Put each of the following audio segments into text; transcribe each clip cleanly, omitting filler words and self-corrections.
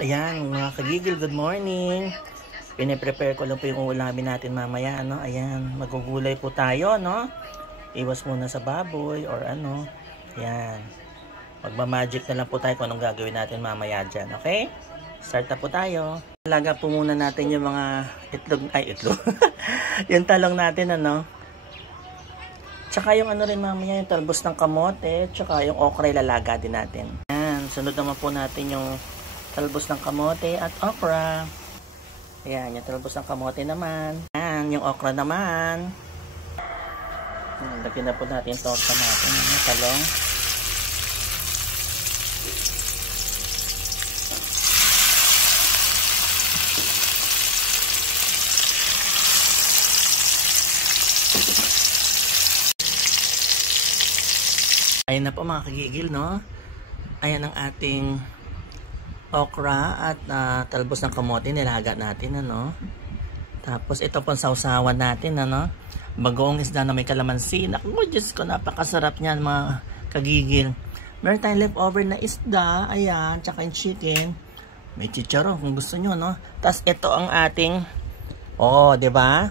Ayan, mga kagigil, good morning. Pine-prepare ko lang po yung ulamin natin mamaya, ano. Ayan, magugulay po tayo, no. Iwas muna sa baboy or ano. Ayan. Magma-magic na lang po tayo kung anong gagawin natin mamaya dyan, okay? Start na po tayo. Alaga po muna natin yung mga itlog. Yung talong natin, ano. Tsaka yung ano rin mamaya, yung talbos ng kamote, tsaka yung okra ilalaga din natin. Ayan, sunod naman po natin yung talbos ng kamote at okra. Ayan, yung talbos ng kamote naman. Ayan, yung okra naman. Lagyan na po natin yung torta natin, yung talong. Ayan na po mga kagigil, no? Ayan ang ating okra at talbos ng kamote, nilaga natin, ano? Tapos ito pong sausawan natin, ano? Bagoong isda na may kalamansi. Naku, Diyos ko, napakasarap niyan mga kagigil. Meron tayong leftover na isda, ayan, tsaka yung chicken. May chicharon kung gusto nyo, no? Tapos ito ang ating, oh, di ba?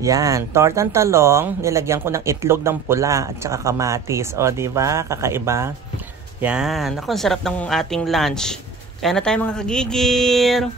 Yan, tortang talong, nilagyan ko ng itlog ng pula at saka kamatis. O, di ba? Kakaiba. Yan, ako, ang sarap ng ating lunch. Kaya na tayo mga kagigil.